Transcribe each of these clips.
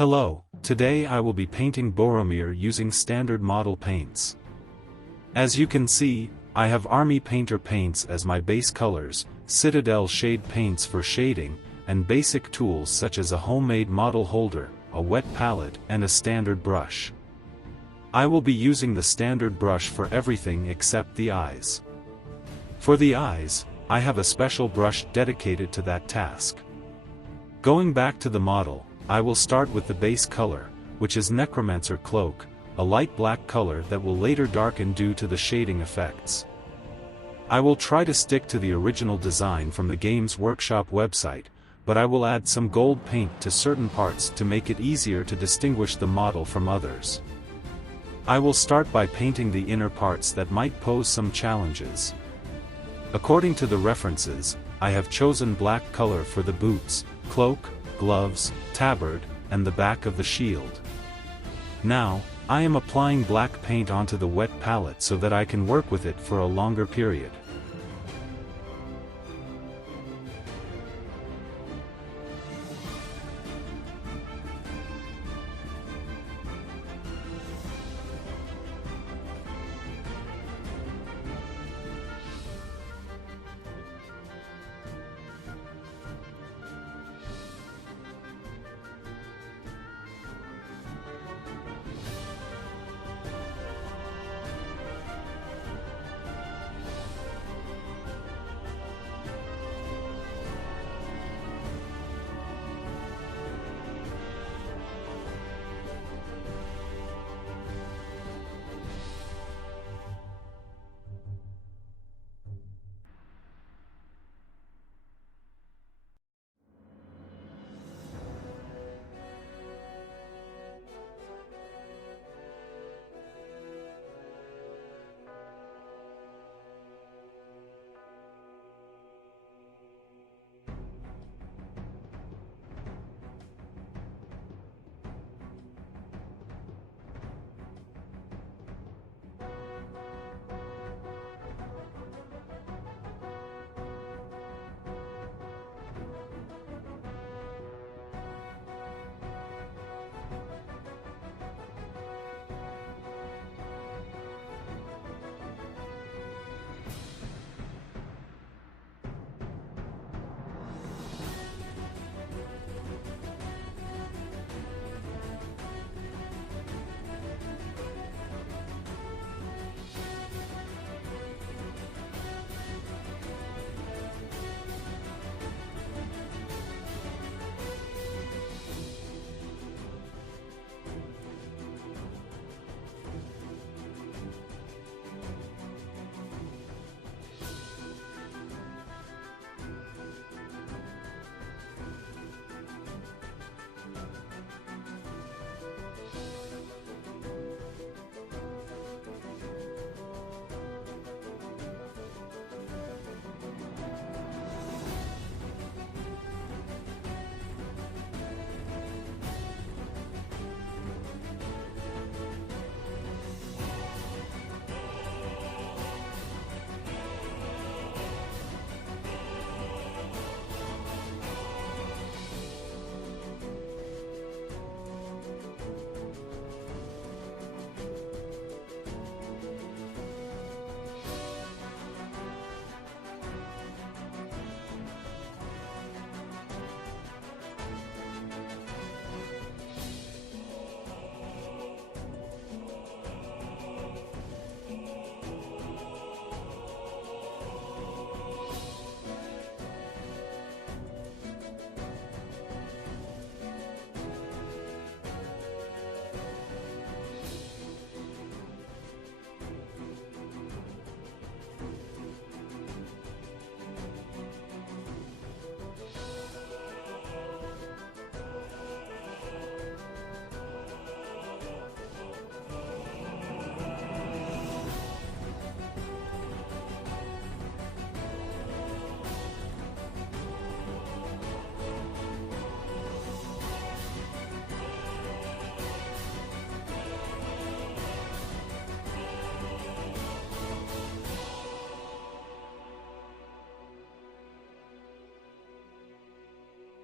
Hello, today I will be painting Boromir using standard model paints. As you can see, I have Army Painter paints as my base colors, Citadel shade paints for shading, and basic tools such as a homemade model holder, a wet palette and a standard brush. I will be using the standard brush for everything except the eyes. For the eyes, I have a special brush dedicated to that task. Going back to the model, I will start with the base color, which is Necromancer Cloak, a light black color that will later darken due to the shading effects. I will try to stick to the original design from the Games Workshop website, but I will add some gold paint to certain parts to make it easier to distinguish the model from others. I will start by painting the inner parts that might pose some challenges. According to the references, I have chosen black color for the boots, cloak, gloves, tabard, and the back of the shield. Now, I am applying black paint onto the wet palette so that I can work with it for a longer period.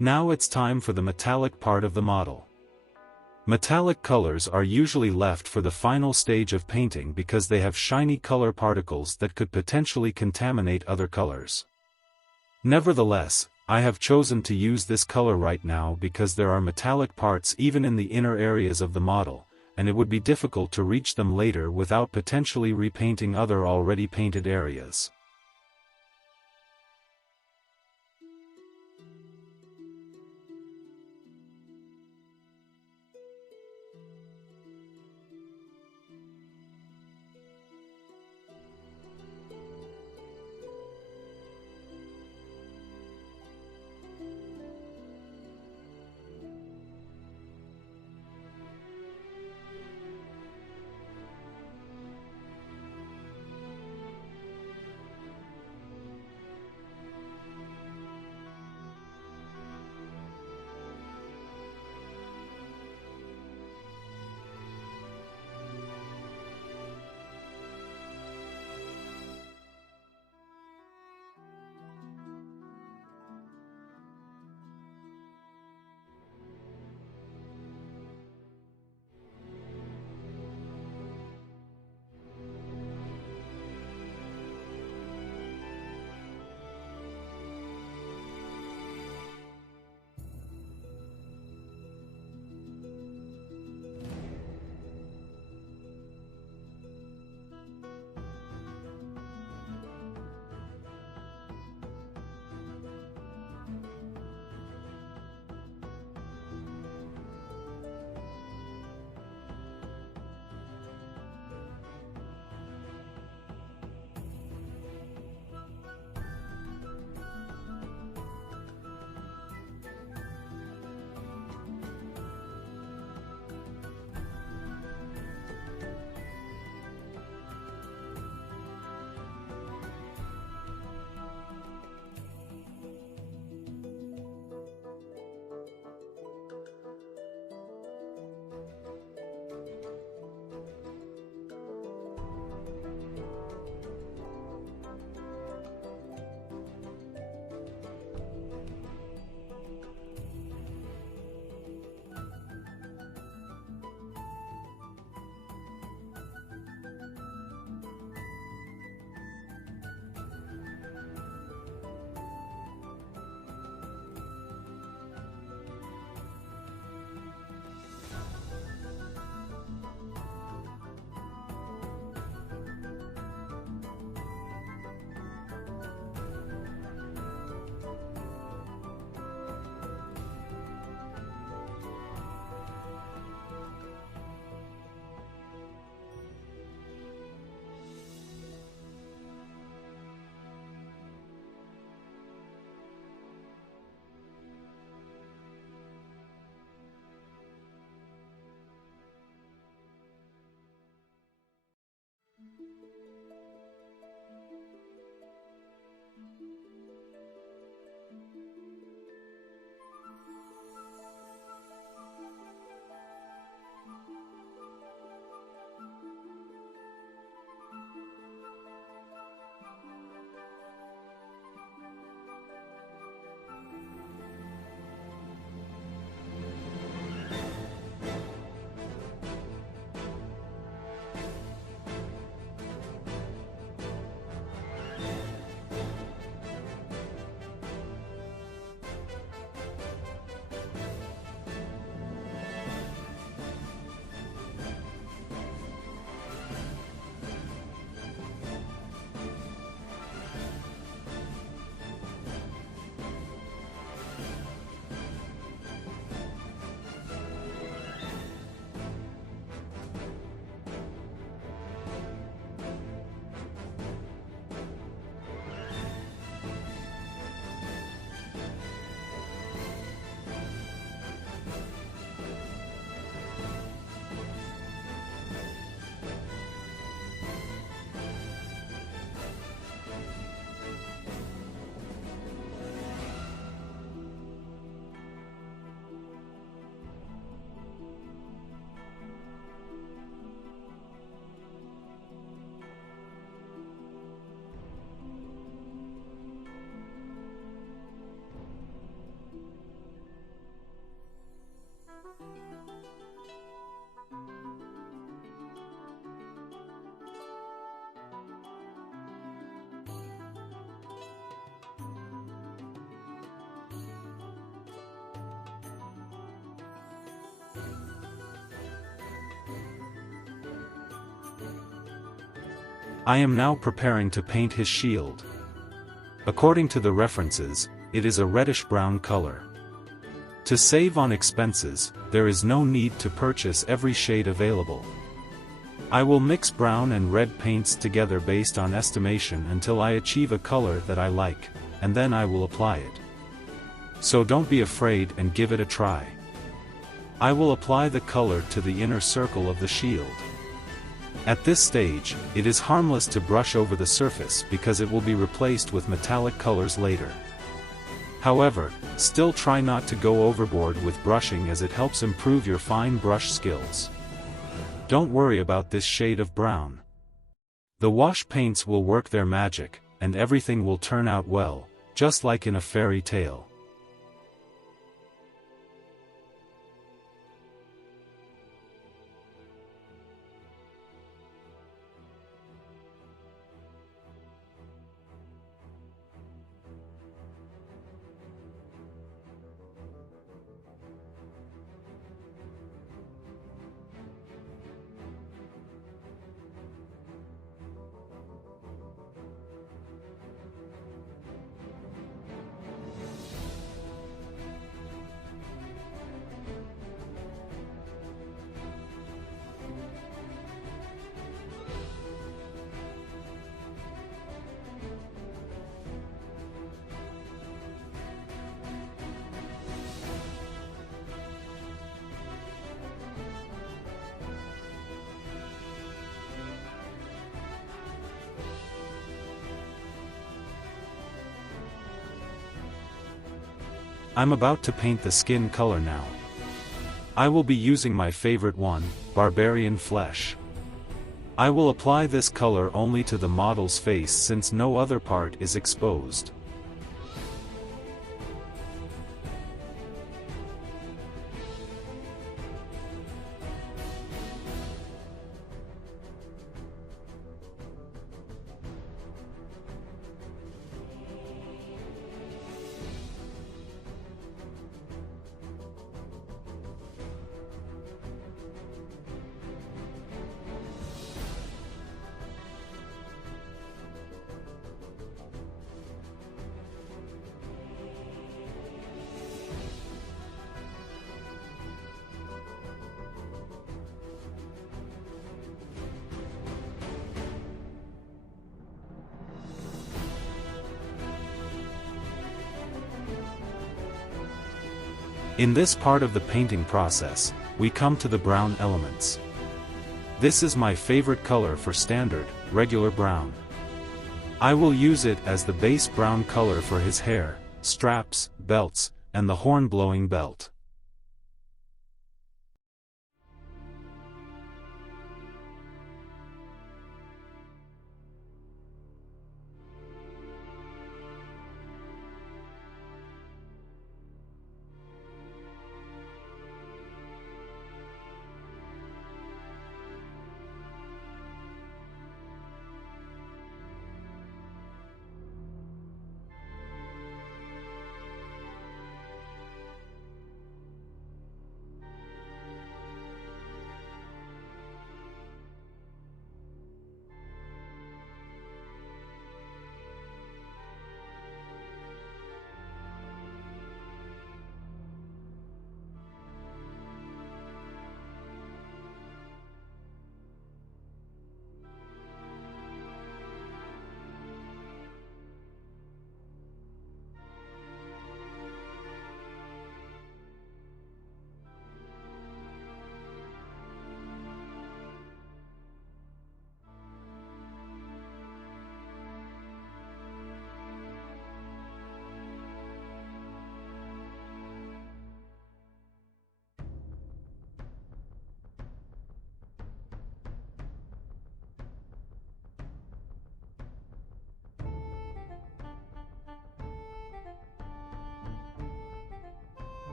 Now it's time for the metallic part of the model. Metallic colors are usually left for the final stage of painting because they have shiny color particles that could potentially contaminate other colors. Nevertheless, I have chosen to use this color right now because there are metallic parts even in the inner areas of the model, and it would be difficult to reach them later without potentially repainting other already painted areas. I am now preparing to paint his shield. According to the references, it is a reddish-brown color. To save on expenses, there is no need to purchase every shade available. I will mix brown and red paints together based on estimation until I achieve a color that I like, and then I will apply it. So don't be afraid and give it a try. I will apply the color to the inner circle of the shield. At this stage, it is harmless to brush over the surface because it will be replaced with metallic colors later. However, still try not to go overboard with brushing as it helps improve your fine brush skills. Don't worry about this shade of brown. The wash paints will work their magic, and everything will turn out well, just like in a fairy tale. I'm about to paint the skin color now. I will be using my favorite one, Barbarian Flesh. I will apply this color only to the model's face since no other part is exposed. In this part of the painting process, we come to the brown elements. This is my favorite color for standard, regular brown. I will use it as the base brown color for his hair, straps, belts, and the horn-blowing belt.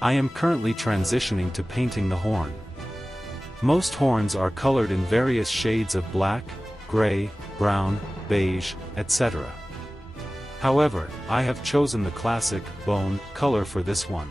I am currently transitioning to painting the horn. Most horns are colored in various shades of black, gray, brown, beige, etc. However, I have chosen the classic, bone, color for this one.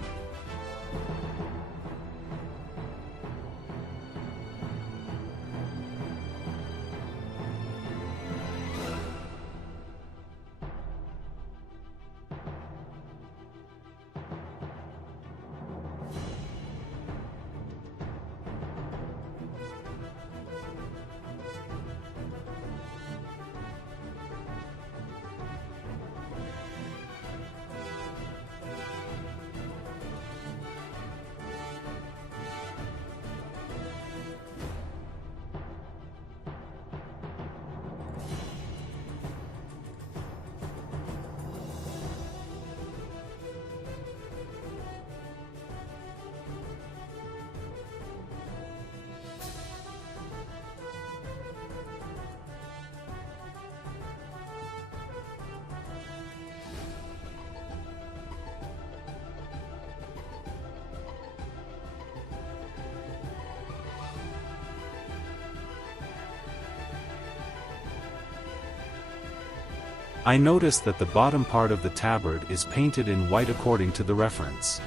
I noticed that the bottom part of the tabard is painted in white according to the reference.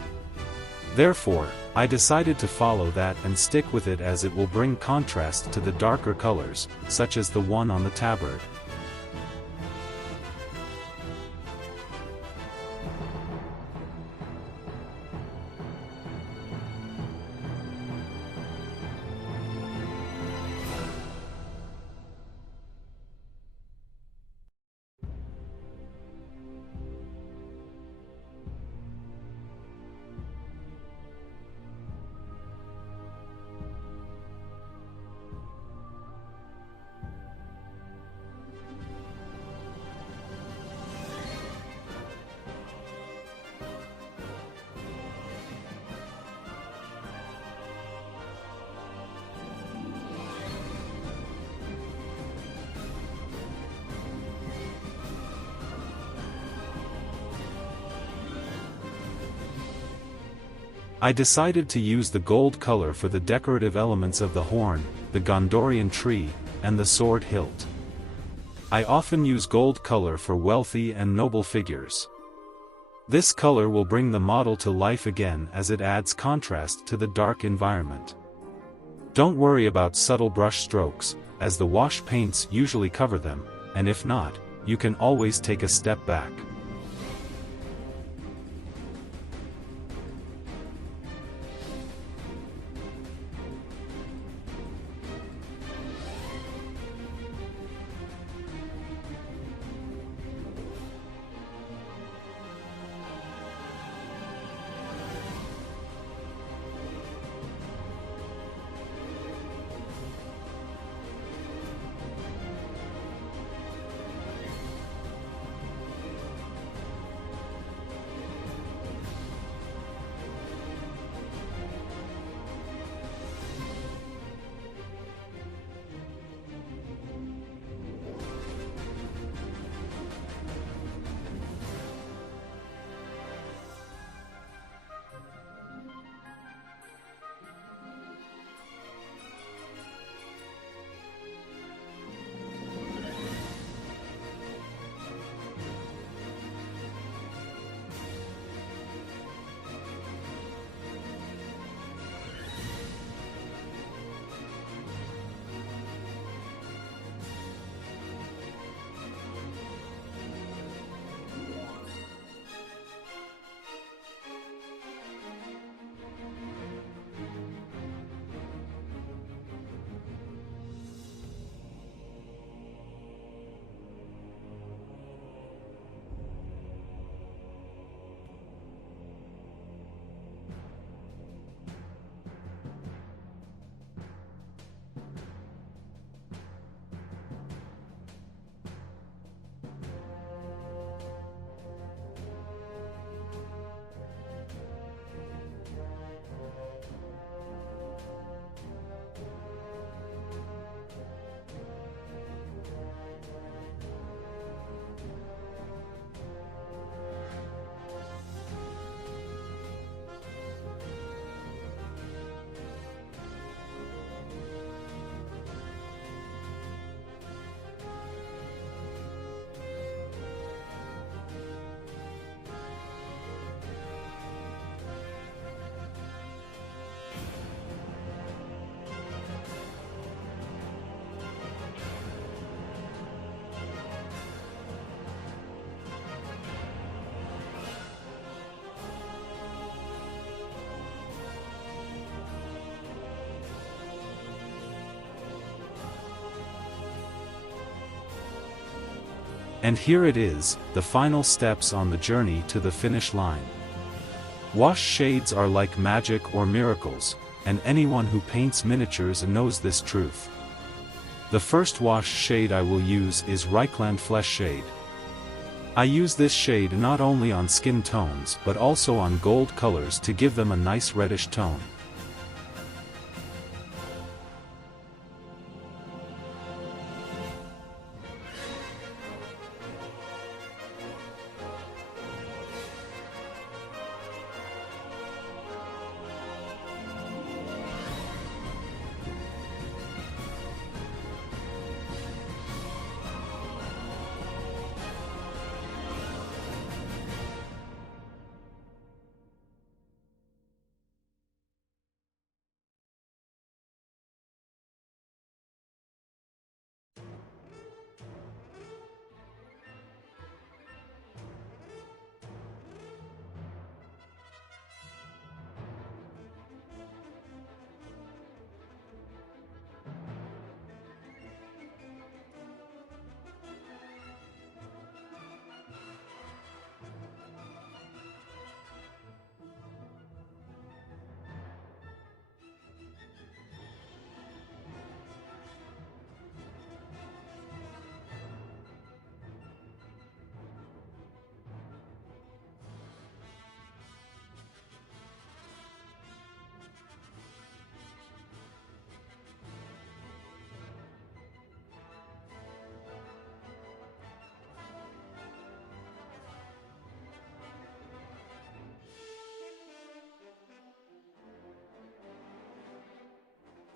Therefore, I decided to follow that and stick with it as it will bring contrast to the darker colors, such as the one on the tabard. I decided to use the gold color for the decorative elements of the horn, the Gondorian tree, and the sword hilt. I often use gold color for wealthy and noble figures. This color will bring the model to life again as it adds contrast to the dark environment. Don't worry about subtle brush strokes, as the wash paints usually cover them, and if not, you can always take a step back. And here it is, the final steps on the journey to the finish line. Wash shades are like magic or miracles, and anyone who paints miniatures knows this truth. The first wash shade I will use is Reichland Flesh Shade. I use this shade not only on skin tones but also on gold colors to give them a nice reddish tone.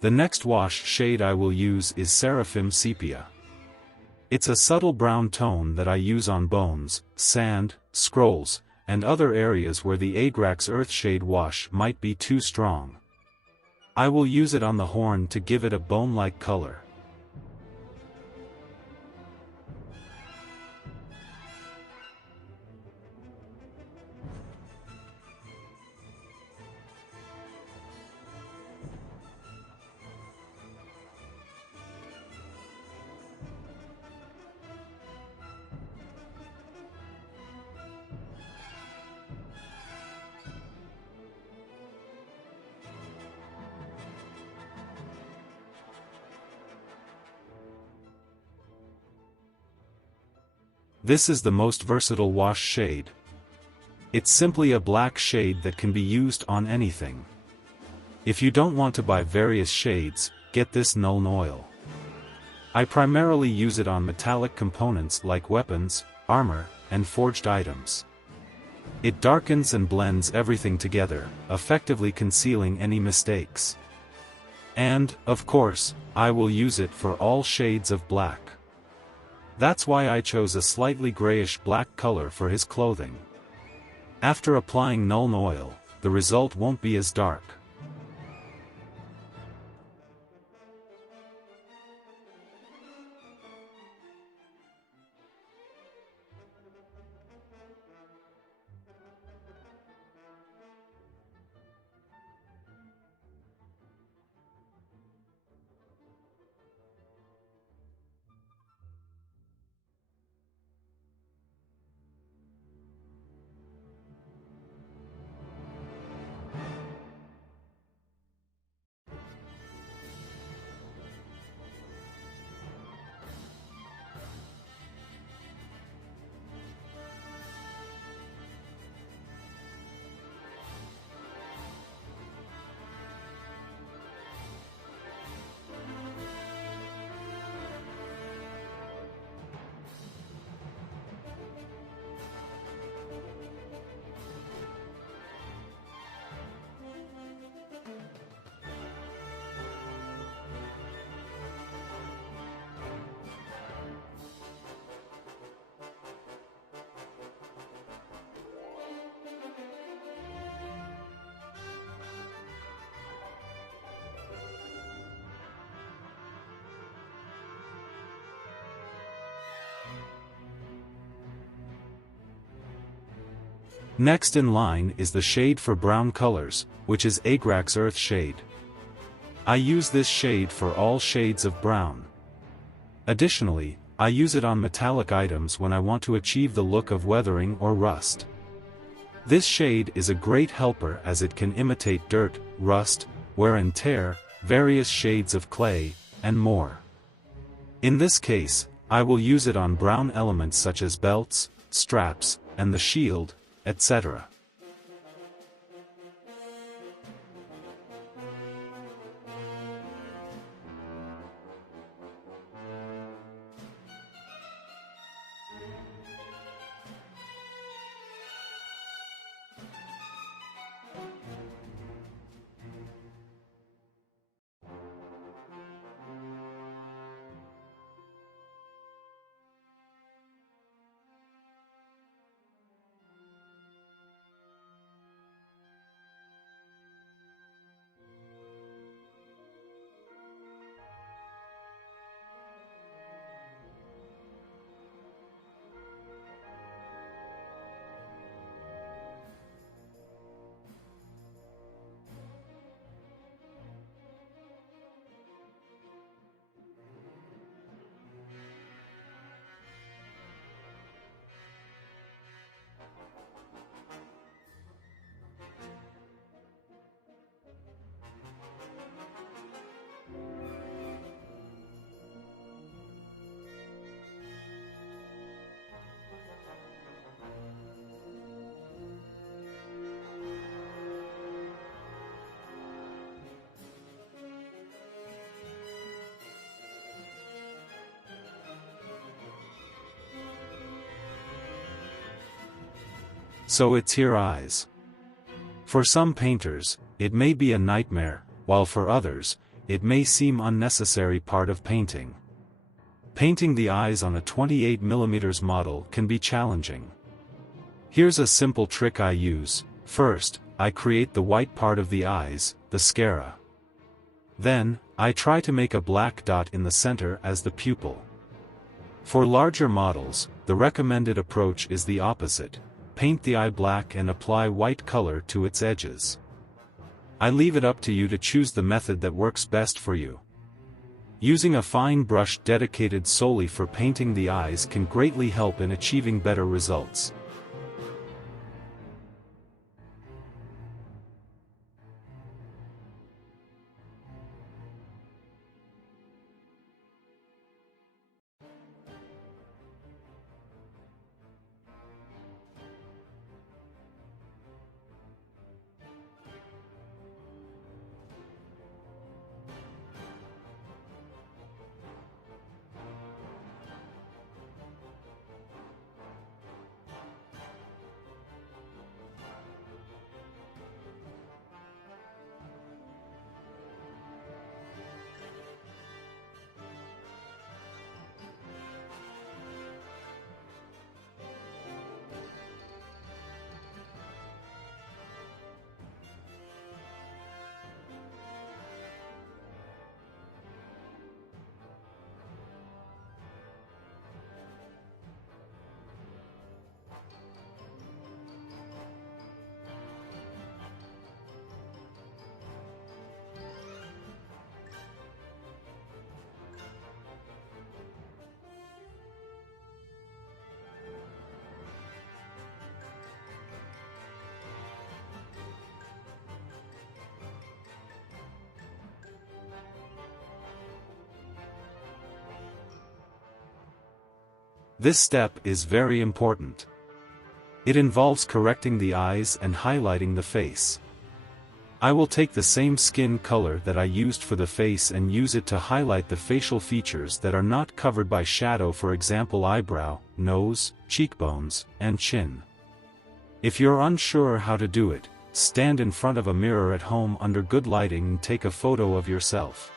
The next wash shade I will use is Seraphim Sepia. It's a subtle brown tone that I use on bones, sand, scrolls, and other areas where the Agrax Earthshade wash might be too strong. I will use it on the horn to give it a bone-like color. This is the most versatile wash shade. It's simply a black shade that can be used on anything. If you don't want to buy various shades, get this Nuln Oil. I primarily use it on metallic components like weapons, armor, and forged items. It darkens and blends everything together, effectively concealing any mistakes. And, of course, I will use it for all shades of black. That's why I chose a slightly grayish-black color for his clothing. After applying Nuln Oil, the result won't be as dark. Next in line is the shade for brown colors, which is Agrax Earth Shade. I use this shade for all shades of brown. Additionally, I use it on metallic items when I want to achieve the look of weathering or rust. This shade is a great helper as it can imitate dirt, rust, wear and tear, various shades of clay, and more. In this case, I will use it on brown elements such as belts, straps, and the shield, etc. So it's your eyes. For some painters, it may be a nightmare, while for others, it may seem unnecessary part of painting. Painting the eyes on a 28mm model can be challenging. Here's a simple trick I use. First, I create the white part of the eyes, the sclera. Then, I try to make a black dot in the center as the pupil. For larger models, the recommended approach is the opposite. Paint the eye black and apply white color to its edges. I leave it up to you to choose the method that works best for you. Using a fine brush dedicated solely for painting the eyes can greatly help in achieving better results. This step is very important. It involves correcting the eyes and highlighting the face. I will take the same skin color that I used for the face and use it to highlight the facial features that are not covered by shadow, for example eyebrow, nose, cheekbones, and chin. If you're unsure how to do it, stand in front of a mirror at home under good lighting and take a photo of yourself.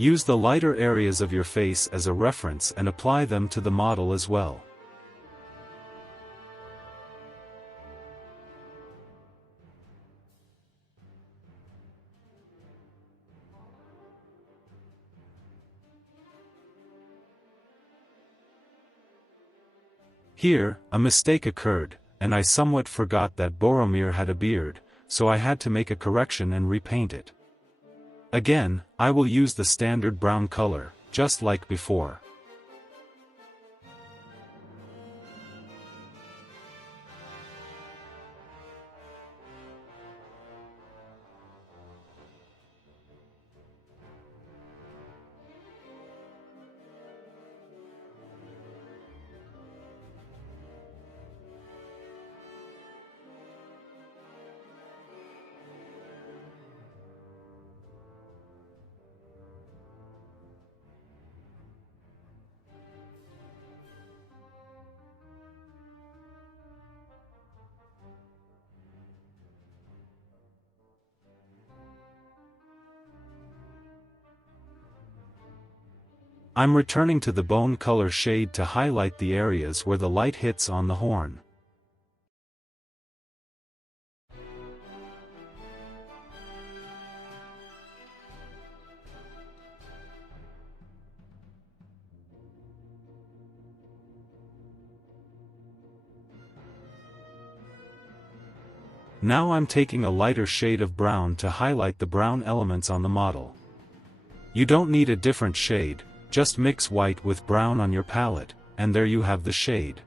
Use the lighter areas of your face as a reference and apply them to the model as well. Here, a mistake occurred, and I somewhat forgot that Boromir had a beard, so I had to make a correction and repaint it. Again, I will use the standard brown color, just like before. I'm returning to the bone color shade to highlight the areas where the light hits on the horn. Now I'm taking a lighter shade of brown to highlight the brown elements on the model. You don't need a different shade, just mix white with brown on your palette, and there you have the shade.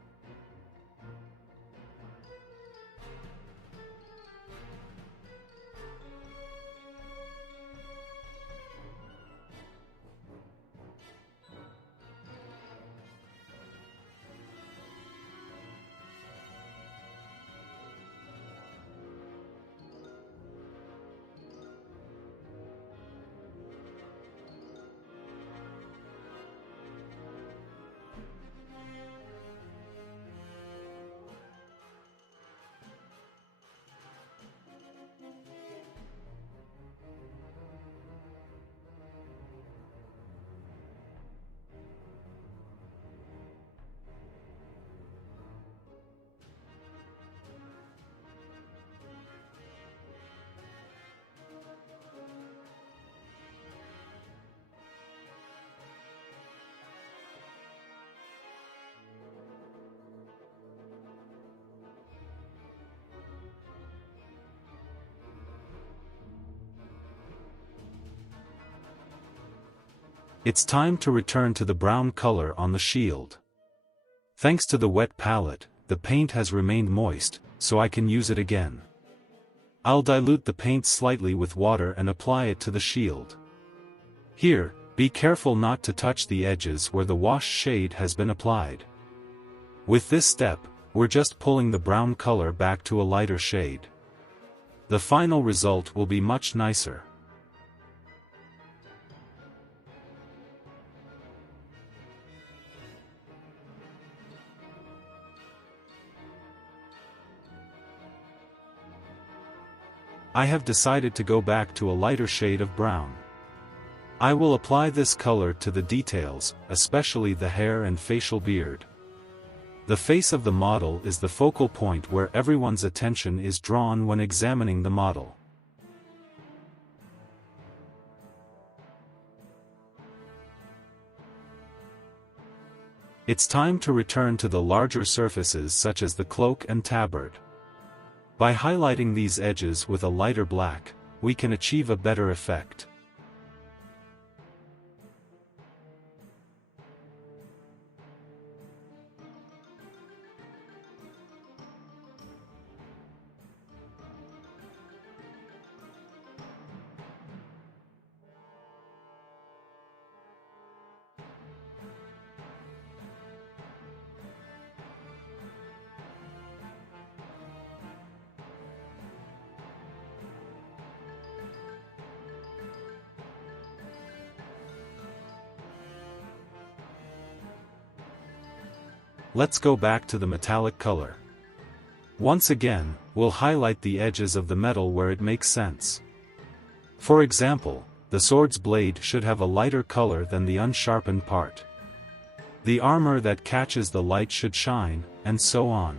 It's time to return to the brown color on the shield. Thanks to the wet palette, the paint has remained moist, so I can use it again. I'll dilute the paint slightly with water and apply it to the shield. Here, be careful not to touch the edges where the wash shade has been applied. With this step, we're just pulling the brown color back to a lighter shade. The final result will be much nicer. I have decided to go back to a lighter shade of brown. I will apply this color to the details, especially the hair and facial beard. The face of the model is the focal point where everyone's attention is drawn when examining the model. It's time to return to the larger surfaces such as the cloak and tabard. By highlighting these edges with a lighter black, we can achieve a better effect. Let's go back to the metallic color. Once again, we'll highlight the edges of the metal where it makes sense. For example, the sword's blade should have a lighter color than the unsharpened part. The armor that catches the light should shine, and so on.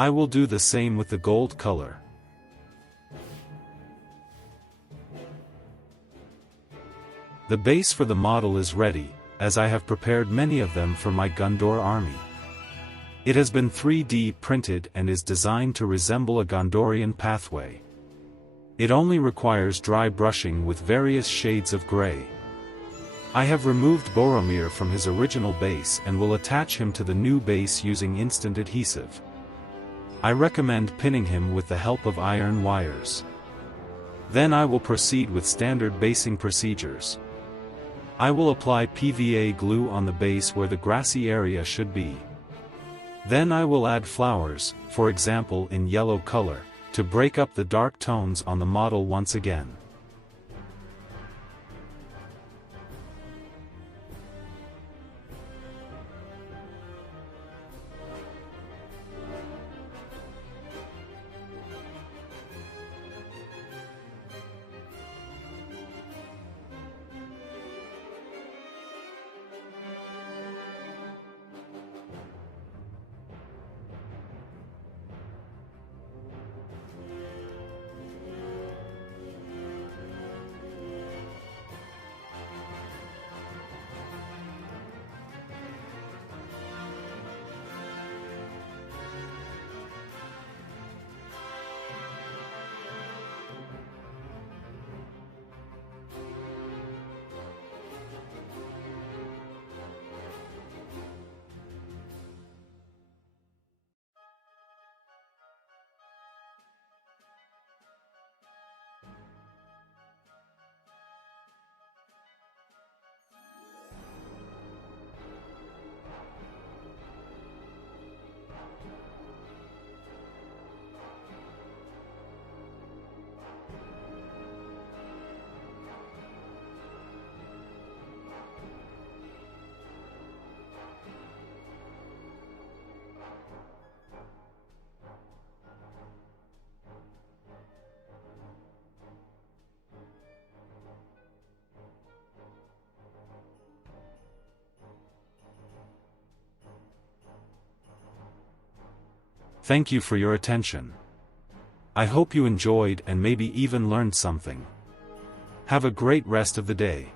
I will do the same with the gold color. The base for the model is ready, as I have prepared many of them for my Gondor army. It has been 3D printed and is designed to resemble a Gondorian pathway. It only requires dry brushing with various shades of gray. I have removed Boromir from his original base and will attach him to the new base using instant adhesive. I recommend pinning him with the help of iron wires. Then I will proceed with standard basing procedures. I will apply PVA glue on the base where the grassy area should be. Then I will add flowers, for example in yellow color, to break up the dark tones on the model once again. Thank you for your attention. I hope you enjoyed and maybe even learned something. Have a great rest of the day.